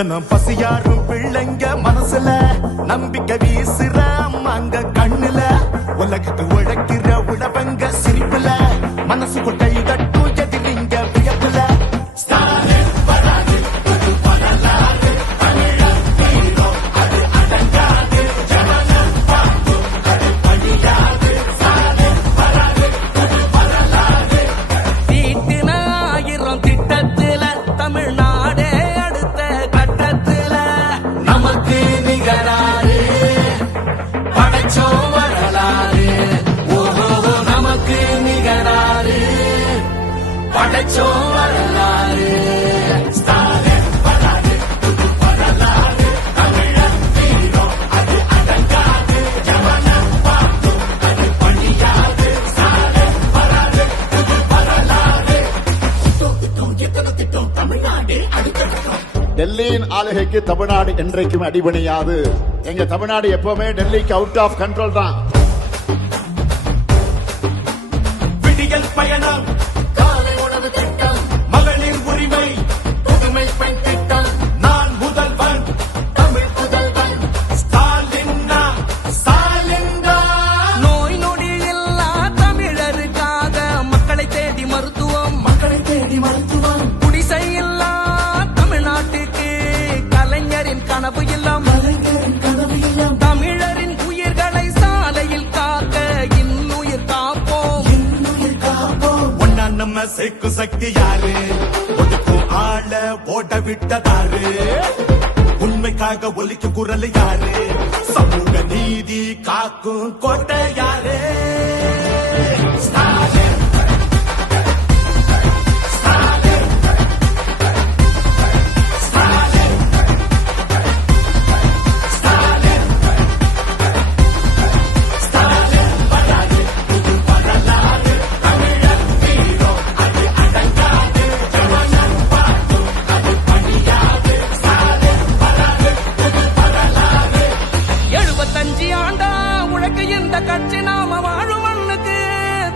தினம் பசியாரும் பிள்ளைங்க மனசுல நம்பிக்கை வீசுற அம்மாங்க கண்ணுல உலகத்து உழைக்கிற உழவங்க சிரிப்புல மனசு கொட்டை கட்டும் எதிரிங்க வியப்புல படைச்சோம் வரலாறு டெல்லியின் ஆளுகைக்கு தமிழ்நாடு என்றைக்கும் அடிபணியாது. எங்க தமிழ்நாடு எப்பவுமே டெல்லிக்கு அவுட் ஆஃப் கண்ட்ரோல் தான். விடியல் பயணம், காலை உணவு திட்டம், மகளிர் உரிமை, புதுமை பெண் திட்டம், நான் முதல்வன், தமிழ் புதல்வன், ஸ்டாலின்னா ஸ்டாலின்தா. நோய் நொடி இல்லா தமிழருக்காக மக்களை தேடி மருத்துவம், குடிசை இல்லா தமிழ்நாட்டுக்கு கலைஞரின் கனவு இல்லம், தமிழரின் உயிர்களை சாலையில் காக்க இன்னுயிர் காப்போம். ஒன்னா நம்ம சேர்க்கும் சக்தி யாரு, ஒடுக்கும் ஆள ஓட விட்டதாரு, உண்மைக்காக ஒலிக்கும் குரல் யாரு, சமூக நீதி காக்கும் கோட்டை யாரு. ஸ்டாலின், ஸ்டாலின், ஸ்டாலின், ஸ்டாலின், ஸ்டாலின் வராது புது வரலாறு, தமிழர் வீரம் அது அடங்காது, ஜனனம் பார்த்தும் அது பணியாது, ஸ்டாலின் வராது புது வரலாறு. 75 ஆண்டா உழைக்க இந்த கட்சி நாம வாழும் மண்ணுக்கு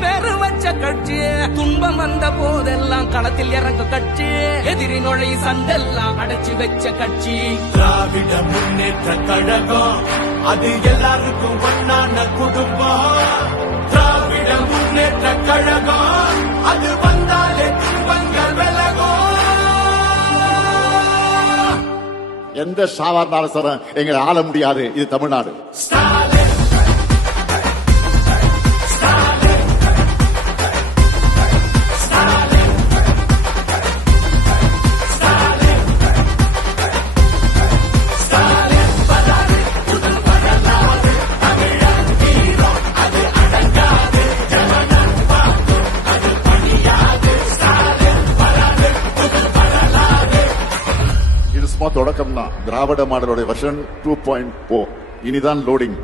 பேரு வச்ச கட்சி. துன்பம் வந்த போதெல்லாம் களத்தில் இறங்க கட்சி, எதிரி நுழை சண்டெல்லாம் அடைச்சு வச்ச கட்சி. திராவிட முன்னேற்ற கழகம் அது எல்லாருக்கும் ஒன்னான குடும்பம். திராவிட முன்னேற்ற கழகம் அது வந்தாலே துன்பங்கள் விலகும். எந்த சாதாரண சார் எங்களை ஆள முடியாது. இது தமிழ்நாடு. ஸ்டாலின், ஸ்டாலின், ஸ்டாலின், ஸ்டாலின், ஸ்டாலின் வராது புது வரலாறு, தமிழர் வீரம் அது அடங்காது, ஜனனம் பார்த்தும் அது பணியாது, ஸ்டாலின் வராது புது வரலாறு. இது சும்மா தொடக்கம் தான். திராவிட மாடலோட வெர்ஷன் 2.0 இனிதான் லோடிங்.